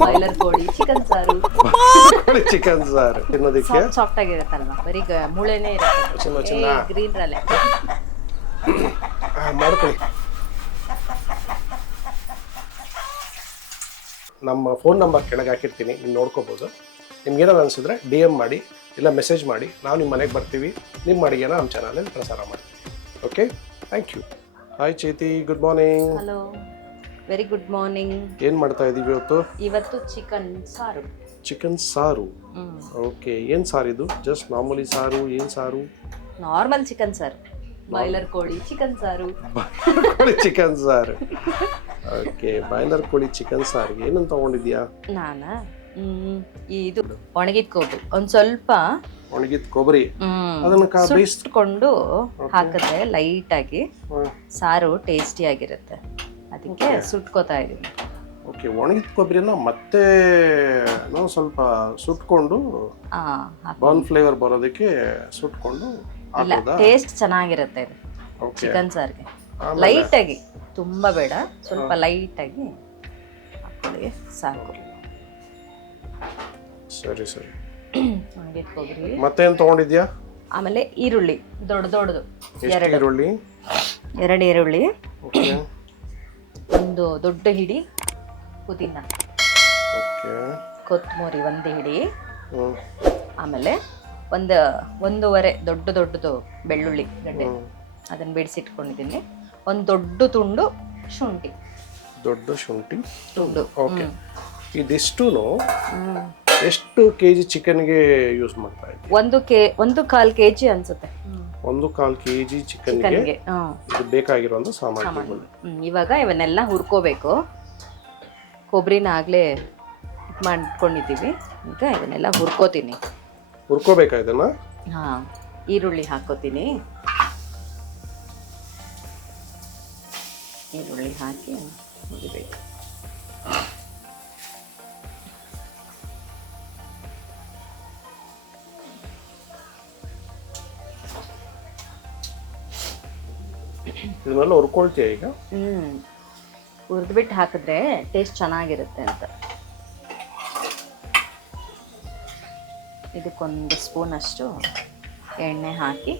Boiler ಕೋಳಿ chicken ಸಾರು chicken ಸಾರು ತಿನ್ನೋದಕ್ಕೆ ಸಾಫ್ಟ್ ಆಗಿರುತ್ತಲ್ವಾ ಬರೀ ಮುಳೆನೇ ಇರುತ್ತೆ ಗ್ರೀನ್ ರಲ್ಲೇ ಮಾಡ್ಕೊಳ್ಳಿ. ನಮ್ಮ ಫೋನ್ ನಂಬರ್ ಕೆಳಗೆ ಹಾಕಿರ್ತೀನಿ, ನೀವು ನೋಡ್ಕೋಬೋದು. ನಿಮ್ಗೇನಾದ್ರು ಅನಿಸಿದ್ರೆ DM ಮಾಡಿ ಇಲ್ಲ ಮೆಸೇಜ್ ಮಾಡಿ, ನಾವು ನಿಮ್ಮ ಮನೆಗೆ ಬರ್ತೀವಿ, ನಿಮ್ಮ ಅಡುಗೆನ ನಮ್ಮ ಚಾನಲಲ್ಲಿ ಪ್ರಸಾರ ಮಾಡ್ತೀವಿ. Okay, thank you. Hi Chethi, good morning. Hello, very good morning. ಏನು ಮಾಡ್ತಾ ಇದ್ದೀವಿ ಇವತ್ತು ಚಿಕನ್ ಸಾರು. ಚಿಕನ್ ಸಾರು. ಓಕೆ, ಏನು ಸಾರು ಇದು? ಜಸ್ಟ್ ಮಾಮೂಲಿ ಸಾರು? ಏನು ಸಾರು? ನಾರ್ಮಲ್ ಚಿಕನ್ ಸಾರು, ಬಾಯ್ಲರ್ ಕೋಳಿ ಚಿಕನ್ ಸಾರು. ಚಿಕನ್ ಸಾರು. ಓಕೆ, ಬಾಯ್ಲರ್ ಕೋಳಿ ಚಿಕನ್ ಸಾರು. ಏನಂತ ತಗೊಂಡಿದ್ಯಾ? ನಾನಾ ಇದು ಒಣಗಿದ ಕೊಬ್ಬರಿ, ಒಂದ್ ಸ್ವಲ್ಪ ಒಣಗಿದ ಕೊಬ್ಬರಿ, ಅದನ್ನ ಸುಟ್ಕೊಂಡು ಹಾಕಿದ್ರೆ ಲೈಟ್ ಆಗಿ ಸಾರು ಟೇಸ್ಟಿ ಆಗಿರುತ್ತೆ, ಅದಕ್ಕೆ ಸುಟ್ಕೋತಾ ಇದೀನಿ. ಓಕೆ, ಒಣಗಿದ ಕೊಬ್ಬರಿನ ಮತ್ತೆ ನಾವು ಸ್ವಲ್ಪ ಸುಟ್ಕೊಂಡು ಬಾನ್ ಫ್ಲೇವರ್ ಬರೋದಕ್ಕೆ ಸುಟ್ಕೊಂಡು ಇಲ್ಲ, ಟೇಸ್ಟ್ ಚೆನ್ನಾಗಿರುತ್ತೆ ಇದು ಚಿಕನ್ ಸಾರ್ಗೆ. ಲೈಟ್ ಆಗಿ, ತುಂಬಾ ಬೇಡ, ಸ್ವಲ್ಪ ಲೈಟ್ ಆಗಿ ಹಾಕೊಳ್ಳಿ ಸಾಕು. ಸರಿ ಸರಿ. ಒಣಗಿದ ಕೊಬ್ಬರಿ ಮತ್ತೇನು ತಗೊಂಡಿದ್ಯಾ? ಆಮೇಲೆ ಈರುಳ್ಳಿ ದೊಡ್ಡದು ಈರುಳ್ಳಿ, 2 ಈರುಳ್ಳಿ, ಒಂದು ದೊಡ್ಡ ಹಿಡಿ ಪುದೀನ, ಕೊತ್ತಂಬರಿ 1 ಹಿಡಿ, ಆಮೇಲೆ ಒಂದೂವರೆ ದೊಡ್ಡದು ಬೆಳ್ಳುಳ್ಳಿ ಗಡ್ಡೆ, ಅದನ್ನ ಬಿಡಿಸಿಟ್ಕೊಂಡಿದ್ದೀನಿ. ಒಂದು ದೊಡ್ಡ ತುಂಡು ಶುಂಠಿ, ತುಂಡು. ಓಕೆ, ಇದಿಷ್ಟು ಎಷ್ಟು ಕೆಜಿ ಚಿಕನ್ಗೆ ಯೂಸ್ ಮಾಡ್ತಾ ಇದ್ದೀವಿ? 1/4 kg ಅನ್ಸುತ್ತೆ. 1/4 kg ಚಿಕನ್ಗೆ ಇದು ಬೇಕಾಗಿರುವಂತ ಸಾಮಗ್ರಿಗಳು. ಇವಾಗ ಇವನ್ನೆಲ್ಲ ಹುರ್ಕೋಬೇಕು. ಕೊಬ್ಬರಿನ ಆಗ್ಲೇ ಮಾಡ್ಕೊಂಡಿದ್ದೀವಿ, ಈಗ ಇವನ್ನೆಲ್ಲ ಹುರ್ಕೋತೀನಿ. ಹುರ್ಕೋಬೇಕಾ ಇದನ್ನ? ಈರುಳ್ಳಿ ಹಾಕೋತೀನಿ. ಈರುಳ್ಳಿ ಹಾಕಿ ಹುರಿಬೇಕು. ಇದನ್ನೆಲ್ಲ ಹುರ್ಕೊಳ್ತೀಯ ಈಗ? ಹುರಿದ್ಬಿಟ್ಟು ಹಾಕಿದ್ರೆ ಟೇಸ್ಟ್ ಚೆನ್ನಾಗಿರುತ್ತೆ ಅಂತ. ಇದಕ್ಕೊಂದು ಸ್ಪೂನ್ ಅಷ್ಟು ಎಣ್ಣೆ ಹಾಕಿ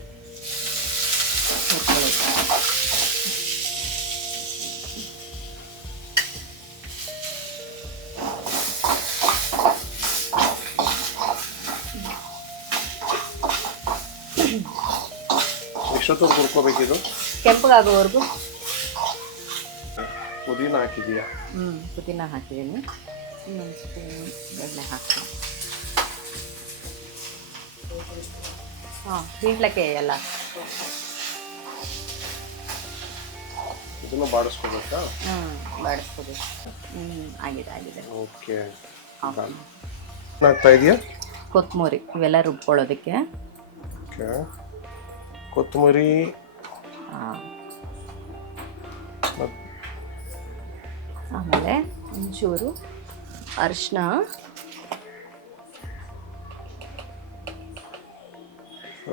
ಹುರ್ಕೊಳ್ಳಿ. ಎಷ್ಟೊತ್ತು ಹುರ್ಕೋಬೇಕಿದು? ಕೆಂಪಗಾಗೋವರೆಗೂ. ಪುದೀನ ಹಾಕಿದೀಯಾ? ಪುದೀನ ಹಾಕಿದ್ದೀನಿ. ಇನ್ನೊಂದು ಸ್ಪೂನ್ ಎಣ್ಣೆ ಹಾಕಿ ಬೀಳ್ಲಕ್ಕೆ ಎಲ್ಲ ಇದನ್ನು ಬಾಡಿಸ್ಕೋಬೇಕಾ? ಬಾಡಿಸ್ಕೋಬೇಕು. ಆಗಿದೆ. ಓಕೆ, ಹಾಕ್ತಾ ಇದೆಯಾ? ಕೊತ್ತಂಬರಿ ಇವೆಲ್ಲ ರುಬ್ಕೊಳ್ಳೋದಕ್ಕೆ. ಓಕೆ, ಕೊತ್ತಂಬರಿ, ಆಮೇಲೆ ಒಂಚೂರು ಅರಿಶಿನ,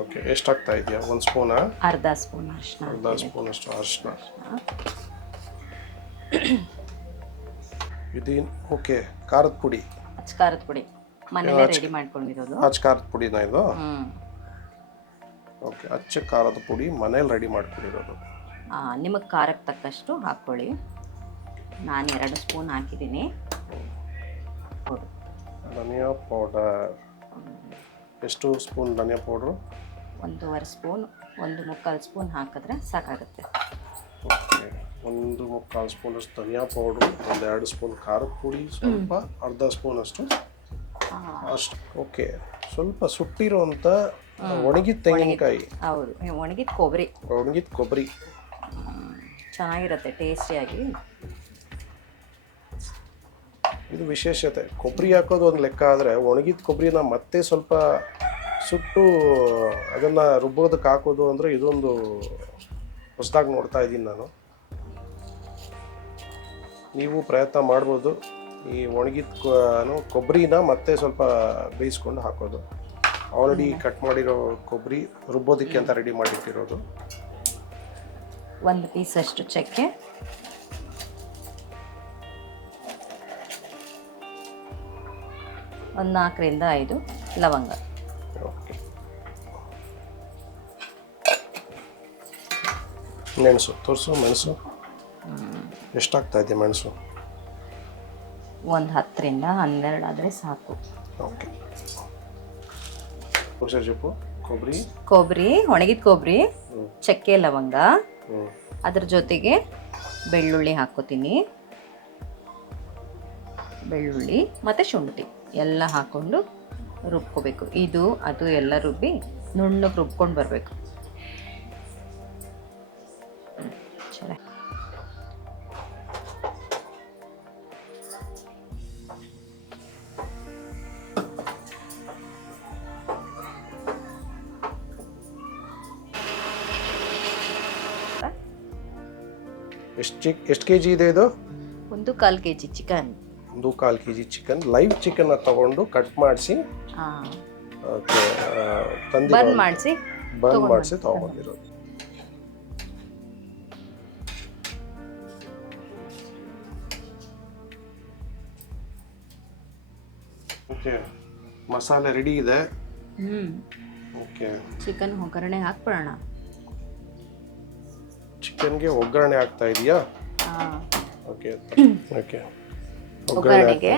ಓಕೆ, ಎಷ್ಟು ಹಾಕ್ತಾ ಇದೆಯಾ? 1 ಸ್ಪೂನಾ? ಅರ್ಧ ಸ್ಪೂನ್ ಅರಿಶಿನ. ಅರ್ಧ ಸ್ಪೂನ್ ಅಷ್ಟು ಅರಿಶಿನ. ಇದು ಓಕೆ, ಖಾರದ ಪುಡಿ, ಖಾರದ ಪುಡಿ ಮನೇಲೆ ರೆಡಿ ಮಾಡ್ಕೊಂಡಿರೋದು. ಖಾರದ ಪುಡಿನಾ ಇದು? ಓಕೆ, ಅಚ್ಚ ಖಾರದ ಪುಡಿ ಮನೇಲಿ ರೆಡಿ ಮಾಡ್ಕೊಂಡಿರೋದು. ನಿಮಗೆ ಖಾರಕ್ಕೆ ತಕ್ಕಷ್ಟು ಹಾಕ್ಕೊಳ್ಳಿ. ನಾನು 2 ಸ್ಪೂನ್ ಹಾಕಿದ್ದೀನಿ. ಧನಿಯಾ ಪೌಡರ್ ಎಷ್ಟು ಸ್ಪೂನ್? ಧನಿಯಾ ಪೌಡ್ರು 1.5 ಸ್ಪೂನ್, 1/4 ಸ್ಪೂನ್ ಹಾಕಿದ್ರೆ ಸಾಕಾಗುತ್ತೆ. ಓಕೆ, 1/4 ಸ್ಪೂನ್ ಅಷ್ಟು ಧನಿಯಾ ಪೌಡ್ರು, 1-2 ಸ್ಪೂನ್ ಖಾರದ ಪುಡಿ, ಸ್ವಲ್ಪ ಅರ್ಧ ಸ್ಪೂನ್ ಅಷ್ಟು. ಓಕೆ, ಸ್ವಲ್ಪ ಸುಟ್ಟಿರೋಂಥ ಒಣಗಿದ ತೆಂಗಿನಕಾಯಿ. ಹೌದು, ಒಣಗಿದ ಕೊಬ್ಬರಿ ಚೆನ್ನಾಗಿರುತ್ತೆ ಟೇಸ್ಟಿಯಾಗಿ. ಇದು ವಿಶೇಷತೆ. ಕೊಬ್ಬರಿ ಹಾಕೋದು ಒಂದು ಲೆಕ್ಕ ಆದರೆ, ಒಣಗಿದ ಕೊಬ್ಬರಿನ ಮತ್ತೆ ಸ್ವಲ್ಪ ಸುಟ್ಟು ಅದನ್ನು ರುಬ್ಬೋದಕ್ಕೆ ಹಾಕೋದು ಅಂದರೆ ಇದೊಂದು ಹೊಸದಾಗಿ ನೋಡ್ತಾ ಇದ್ದೀನಿ ನಾನು. ನೀವು ಪ್ರಯತ್ನ ಮಾಡ್ಬೋದು. ಈ ಒಣಗಿದ ಕೊಬ್ಬರಿನ ಮತ್ತೆ ಸ್ವಲ್ಪ ಬೇಯಿಸ್ಕೊಂಡು ಹಾಕೋದು. ಆಲ್ರೆಡಿ ಕಟ್ ಮಾಡಿರೋ ಕೊಬ್ಬರಿ ರುಬ್ಬೋದಕ್ಕೆ ಅಂತ ರೆಡಿ ಮಾಡಿಟ್ಟಿರೋದು. 1 ಪೀಸ್ ಅಷ್ಟು ಚಕ್ಕೆ, ಒಂದು 4ರಿಂದ 5 ಲವಂಗ. ಓಕೆ. ಮೆಣಸು ತೋರಿಸು. ಮೆಣಸು ಎಷ್ಟಾಗ್ತಾ ಇದೆ ಮೆಣಸು? ಒಂದು 10ರಿಂದ 12 ಆದರೆ ಸಾಕು. ಓಕೆ. ಹುಷಾರು ಕೊಬ್ಬರಿ, ಒಣಗಿದ ಕೊಬ್ಬರಿ, ಚಕ್ಕೆ, ಲವಂಗ, ಅದ್ರ ಜೊತೆಗೆ ಬೆಳ್ಳುಳ್ಳಿ ಹಾಕ್ಕೋತೀನಿ. ಬೆಳ್ಳುಳ್ಳಿ ಮತ್ತು ಶುಂಠಿ ಎಲ್ಲ ಹಾಕ್ಕೊಂಡು ರುಬ್ಕೋಬೇಕು. ಇದು ಅದು ಎಲ್ಲ ರುಬ್ಬಿ ನುಣ್ಣಗೆ ರುಬ್ಕೊಂಡು ಬರಬೇಕು. ಚಲೋ. ಎಷ್ಟು ಕೆ ಜಿ ಇದೆ ಇದು? 1/4 kg chicken. 1/4 kg chicken. Live chicken ತಗೊಂಡು ಕಟ್ ಮಾಡಿಸಿ ಬರ್ನ್ ಮಾಡಿಸಿ ತಗೊಂಡಿರೋದು. ಓಕೆ, ಮಸಾಲೆ ರೆಡಿ ಇದೆ. ಓಕೆ, ಚಿಕನ್ ಒಗ್ಗರಣೆ ಹಾಕ್ಬಿಡೋಣ. ಚಿಕನ್ಗೆ ಒಗ್ಗರಣೆ ಆಗ್ತಾ ಇದೆಯಾ? Okay okay. ಒಗ್ಗರಣೆಗೆ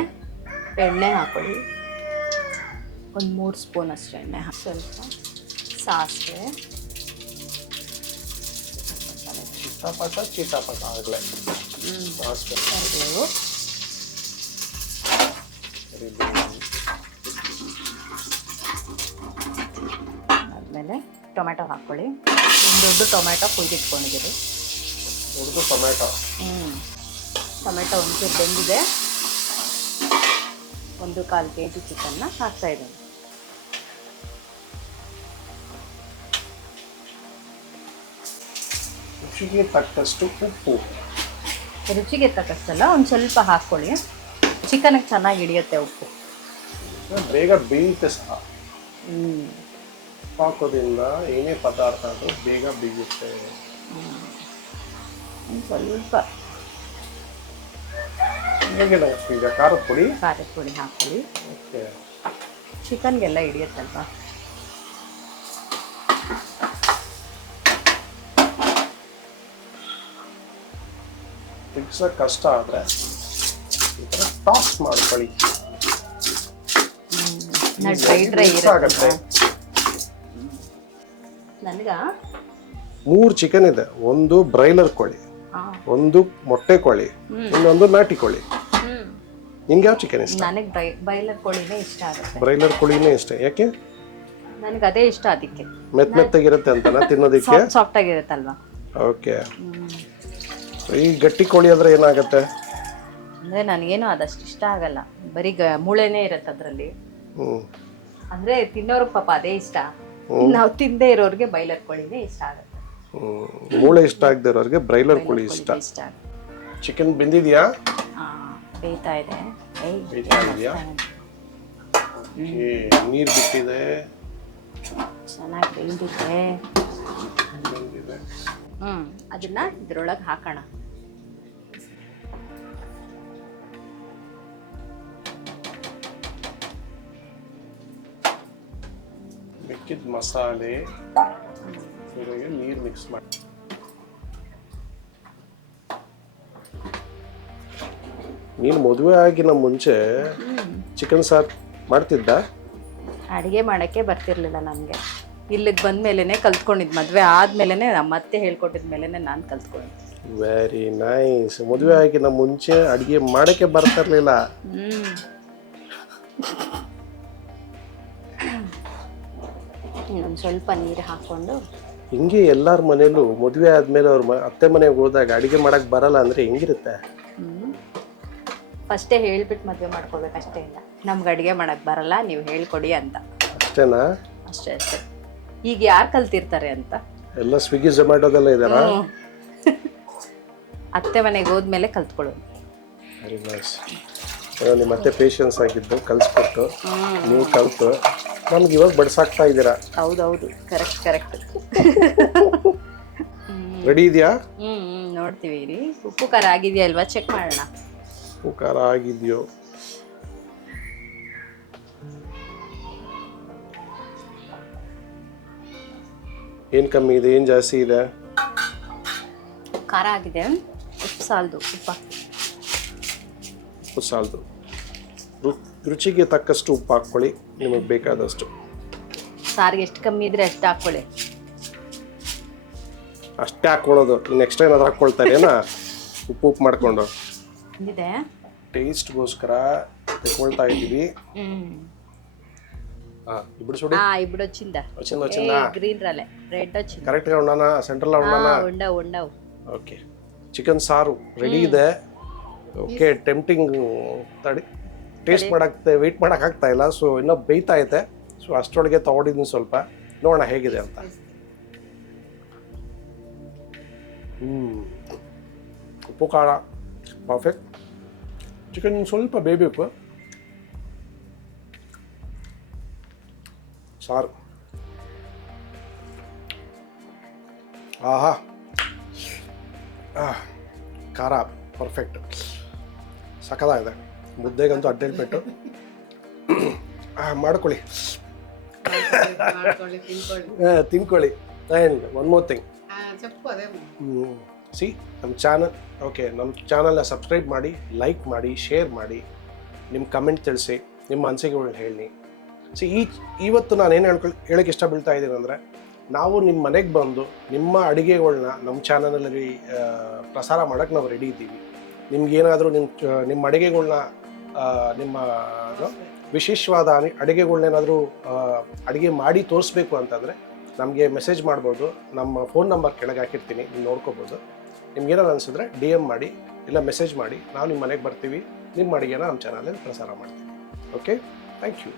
ಎಣ್ಣೆ ಹಾಕೊಳ್ಳಿ. ಒಂದು 3 ಸ್ಪೂನ್ ಅಷ್ಟು ಎಣ್ಣೆ ಸ್ವಲ್ಪ ಸಾಸಿವೆ. ಚಿಟಪಟ ಆಗಲೇ ಕರಿಬೇವು. ಆದಮೇಲೆ ಟೊಮೆಟೊ ಹಾಕ್ಕೊಳ್ಳಿ. ಒಂದು ದೊಡ್ಡ ಟೊಮೆಟೊ ಕುಯ್ದಿಟ್ಕೊಂಡಿದ್ದೀರಿ. ದೊಡ್ಡ ಟೊಮೆಟೊ. ಟೊಮೆಟೊ ಒಂಚೂರು ಬೆಂದಿದೆ. 1/4 kg ಚಿಕನ್ನ ಹಾಕ್ತಾ ಇದ್ದೀನಿ. ರುಚಿಗೆ ತಕ್ಕಷ್ಟು ಉಪ್ಪು. ರುಚಿಗೆ ತಕ್ಕಷ್ಟಲ್ಲ, ಒಂದು ಸ್ವಲ್ಪ ಹಾಕ್ಕೊಳ್ಳಿ. ಚಿಕನ್ಗೆ ಚೆನ್ನಾಗಿ ಹಿಡಿಯುತ್ತೆ ಉಪ್ಪು. ಬೇಗ ಬೇಯುತ್ತೆ ಸಹ. ಹಾಕೋದ್ರಿಂದ ಏನೇ ಪದಾರ್ಥ ಅದು ಬೇಗ ಬೇಯುತ್ತೆ. ಸ್ವಲ್ಪ ಈಗ ಖಾರದ ಪುಡಿ ಹಾಕೊಳ್ಳಿ. ಚಿಕನ್ಗೆಲ್ಲ ಹಿಡಿಯುತ್ತಲ್ವಾ. ತಿರ್ಗ್ಸೋಕೆ ಕಷ್ಟ ಆದರೆ ಈ ಥರ ಟಾಸ್ ಮಾಡ್ಕೊಳ್ಳಿ. ಡ್ರೈ ಆಗುತ್ತೆ. ನನಗ 3 ಚಿಕನ್ ಇದೆ. ಒಂದು ಬ್ರೈಲರ್ ಕೋಳಿ, ಒಂದು ಮೊಟ್ಟೆ ಕೋಳಿ, ಇನ್ನೊಂದು ನಾಟಿ ಕೋಳಿ. ನಿಮ್ಗೆ ಯಾವ ಚಿಕನ್ ಇಷ್ಟ? ನನಗೆ ಬ್ರೈಲರ್ ಕೋಳಿನೇ ಇಷ್ಟ ಆಗುತ್ತೆ. ಬ್ರೈಲರ್ ಕೋಳಿನೇ ಇಷ್ಟ. ಯಾಕೆ? ನನಗೆ ಅದೇ ಇಷ್ಟ. ಅದಕ್ಕೆ ಮೆತ್ತಗಿರುತ್ತೆ ಅಂತನಾ ತಿನ್ನೋದಕ್ಕೆ? ಸಾಫ್ಟ್ ಆಗಿರುತ್ತಲ್ವಾ. ಓಕೆ. ಈ ಗಟ್ಟಿ ಕೋಳಿ ಆದ್ರೆ ಏನಾಗುತ್ತೆ? ಅಂದ್ರೆ ನನಗೇನು ಅದಷ್ಟು ಇಷ್ಟ ಆಗಲ್ಲ. ಬರೀ ಮೂಳೆನೇ ಇರುತ್ತೆ ಅದರಲ್ಲಿ. ಅಂದ್ರೆ ತಿನ್ನೋರ್ಗೆ ಪಾಪ ಅದೇ ಇಷ್ಟ. ನಾವು ತಿಂದೇ ಇರೋರಿಗೆ ಬ್ರೈಲರ್ ಕೋಳಿನೇ ಇಷ್ಟ ಆಗುತ್ತೆ. ಮೂಳೆ ಇಷ್ಟ ಆಗದೆ ಇರೋರಿಗೆ ಬ್ರೈಲರ್ ಕೋಳಿ ಇಷ್ಟ. ಚಿಕನ್ ಬೆಂದಿದ್ಯಾ? ಬೇಯ್ತಾ ಇದೆ. ನೀರು ಬಿಟ್ಟಿದೆ. ಚೆನ್ನಾಗಿ ಬೆಂದಿದೆ. ಅದನ್ನ ಇದ್ರೊಳಗೆ ಹಾಕೋಣ. ಮಿಕ್ಕಿದ ಮಸಾಲೆ ನೀರು ಮಿಕ್ಸ್ ಮಾಡಿ. ನೀನು ಮದುವೆ ಆಗಿನ ಮುಂಚೆ ಚಿಕನ್ ಸಾರು ಮಾಡ್ತಿದ್ದ? ಅಡುಗೆ ಮಾಡೋಕ್ಕೆ ಬರ್ತಿರ್ಲಿಲ್ಲ ನನಗೆ. ಇಲ್ಲಿಗೆ ಬಂದ ಮೇಲೇ ಕಲ್ತ್ಕೊಂಡಿದ್ದು. ಮದುವೆ ಆದಮೇಲೆ ನಮ್ಮ ಅತ್ತೆ ಹೇಳ್ಕೊಟ್ಟಿದ ಮೇಲೆ ನಾನು ಕಲ್ತ್ಕೊಂಡಿದ್ದೆ. Very nice. ಮದುವೆ ಆಗಿನ ಮುಂಚೆ ಅಡುಗೆ ಮಾಡೋಕ್ಕೆ ಬರ್ತಿರ್ಲಿಲ್ಲ. ಇನ್ನೊಂದು ಸ್ವಲ್ಪ ನೀರು ಹಾಕ್ಕೊಂಡು. ಹಿಂಗೆ ಎಲ್ಲರ ಮನೇಲೂ ಮದುವೆ ಆದಮೇಲೆ ಅವ್ರ ಅತ್ತೆ ಮನೆಗೆ ಹೋದಾಗ ಅಡುಗೆ ಮಾಡೋಕ್ಕೆ ಬರಲ್ಲ ಅಂದರೆ ಹೆಂಗಿರುತ್ತೆ? ಫಸ್ಟೇ ಹೇಳ್ಬಿಟ್ಟು ಮದುವೆ ಮಾಡ್ಕೋಬೇಕು. ಅಷ್ಟೇ ಇಲ್ಲ, ನಮ್ಗೆ ಅಡುಗೆ ಮಾಡೋಕ್ಕೆ ಬರಲ್ಲ, ನೀವು ಹೇಳ್ಕೊಡಿ ಅಂತ. ಅಷ್ಟೇನಾ? ಅಷ್ಟೇ. ಈಗ ಯಾರು ಕಲ್ತಿರ್ತಾರೆ ಅಂತ. ಎಲ್ಲ ಸ್ವಿಗ್ಗಿ ಝೊಮ್ಯಾಟೋದೆಲ್ಲ ಇದಾರಾ? ಅತ್ತೆ ಮನೆಗೆ ಹೋದ್ಮೇಲೆ ಕಲ್ತ್ಕೊಳ್ಳೋದು. Very nice. ನಿಮ್ಮ ಮತ್ತೆ ಪೇಷನ್ಸ್ ಆಗಿದ್ದು ಕಲಿಸ್ಕೊಟ್ಟು ನೀವು ಕಲ್ತು ನಮ್ಗೆ ಇವಾಗ ಬಡ್ಸಾಕ್ತಾ ಇದ್ದೀರಾ. ಹೌದೌದು, ಕರೆಕ್ಟ್. ರೆಡಿ ಇದೆಯಾ? ನೋಡ್ತೀವಿ ಇರಿ. ಉಪ್ಪು ಖಾರ ಆಗಿದೆಯಾ ಅಲ್ವಾ ಚೆಕ್ ಮಾಡೋಣ. ಉಪ್ಪು ಖಾರ ಆಗಿದೆಯೋ? ಏನು ಕಮ್ಮಿ ಇದೆ, ಏನು ಜಾಸ್ತಿ ಇದೆ? ಖಾರ ಆಗಿದೆ, ಉಪ್ಪು ಸಾಲದು, ಉಪ್ಪ ಉಪ್ಪು ಸಾಲದು. ರುಚಿಗೆ ತಕ್ಕಷ್ಟು ಉಪ್ಪು ಹಾಕ್ಕೊಳ್ಳಿ, ನಿಮಗೆ ಬೇಕಾದಷ್ಟು. ಸಾರಿಗೆ ಎಷ್ಟು ಕಮ್ಮಿ ಇದ್ರೆ ಅಷ್ಟು ಹಾಕ್ಕೊಳ್ಳಿ. ಅಷ್ಟೇ ಹಾಕ್ಕೊಳ್ಳೋದು, ಇನ್ನು ಎಕ್ಸ್ಟ್ರಾ ಏನಾದ್ರು ಹಾಕ್ಕೊಳ್ತಾರೇನಾ ಉಪ್ಪು ಮಾಡ್ಕೊಂಡು? ಇದೆ ಟೇಸ್ಟ್ಗೋಸ್ಕರ ತಗೊಳ್ತಾ ಇದ್ದೀವಿ. ఇప్పుడు చూడు ఇప్పుడు వచ్చిందా వచ్చిందా గ్రీన్ రాలే రెడ్ వచ్చింది కరెక్ట్ గా ఉన్నానా సెంటర్ లో ఉన్నానా ఉండవు ಓಕೆ ಚಿಕನ್ ಸಾರು ರೆಡಿ ಇದೆ. ಓಕೆ ಟೆಂಪ್ಟಿಂಗ್ ತಡಿ ಟೇಸ್ಟ್ ಮಾಡಕ್ಕೆ ವೆಯ್ಟ್ ಮಾಡಕ್ಕೆ ಆಗ್ತಾ ಇಲ್ಲ, ಸೊ ಇನ್ನೂ ಬೇಯ್ತಾ ಐತೆ. ಸೊ ಅಷ್ಟರೊಳಗೆ ತಗೊಂಡಿದ್ದೀನಿ ಸ್ವಲ್ಪ, ನೋಡೋಣ ಹೇಗಿದೆ ಅಂತ. ಉಪ್ಪು ಖಾರ ಪರ್ಫೆಕ್ಟ್. ಚಿಕನ್ ಸ್ವಲ್ಪ ಬೇಯಬೇಕು. ಸಾರು ಆಹಾ, ಖಾರ ಪರ್ಫೆಕ್ಟ್, ಸಖತ್ತಾಗಿದೆ. ಮುದ್ದೆಗಂತೂ ಅಡ್ಡೆಲ್ಬಿಟ್ಟು ಮಾಡ್ಕೊಳ್ಳಿ, ತಿನ್ಕೊಳ್ಳಿ. And one more thing, see ನಮ್ಮ ಚಾನಲ್, ಓಕೆ ನಮ್ಮ ಚಾನಲ್ನ ಸಬ್ಸ್ಕ್ರೈಬ್ ಮಾಡಿ, ಲೈಕ್ ಮಾಡಿ, ಶೇರ್ ಮಾಡಿ, ನಿಮ್ಮ ಕಮೆಂಟ್ ತಿಳಿಸಿ, ನಿಮ್ಮ ಅನಿಸಿಕೆಗಳನ್ನ ಹೇಳಿ. ಸಿ ಇವತ್ತು ನಾನೇನು ಹೇಳೋಕ್ಕೆ ಇಷ್ಟ ಬೀಳ್ತಾ ಇದ್ದೀನಿ ಅಂದರೆ, ನಾವು ನಿಮ್ಮ ಮನೆಗೆ ಬಂದು ನಿಮ್ಮ ಅಡುಗೆಗಳನ್ನ ನಮ್ಮ ಚಾನಲಲ್ಲಿ ಪ್ರಸಾರ ಮಾಡೋಕ್ಕೆ ನಾವು ರೆಡಿ ಇದ್ದೀವಿ. ನಿಮ್ಗೇನಾದರೂ ನಿಮ್ಮ ಅಡುಗೆಗಳ್ನ, ನಿಮ್ಮ ವಿಶೇಷವಾದ ಅಡುಗೆಗಳ್ನೇನಾದರೂ ಅಡುಗೆ ಮಾಡಿ ತೋರಿಸ್ಬೇಕು ಅಂತಂದರೆ ನಮಗೆ ಮೆಸೇಜ್ ಮಾಡ್ಬೋದು. ನಮ್ಮ ಫೋನ್ ನಂಬರ್ ಕೆಳಗೆ ಹಾಕಿರ್ತೀನಿ, ನೀವು ನೋಡ್ಕೋಬೋದು. ನಿಮ್ಗೇನಾದ್ರು ಅನಿಸಿದ್ರೆ DM ಮಾಡಿ, ಇಲ್ಲ ಮೆಸೇಜ್ ಮಾಡಿ, ನಾವು ನಿಮ್ಮ ಮನೆಗೆ ಬರ್ತೀವಿ, ನಿಮ್ಮ ಅಡುಗೆನ ನಮ್ಮ ಚಾನಲಲ್ಲಿ ಪ್ರಸಾರ ಮಾಡ್ತೀವಿ. Okay, thank you.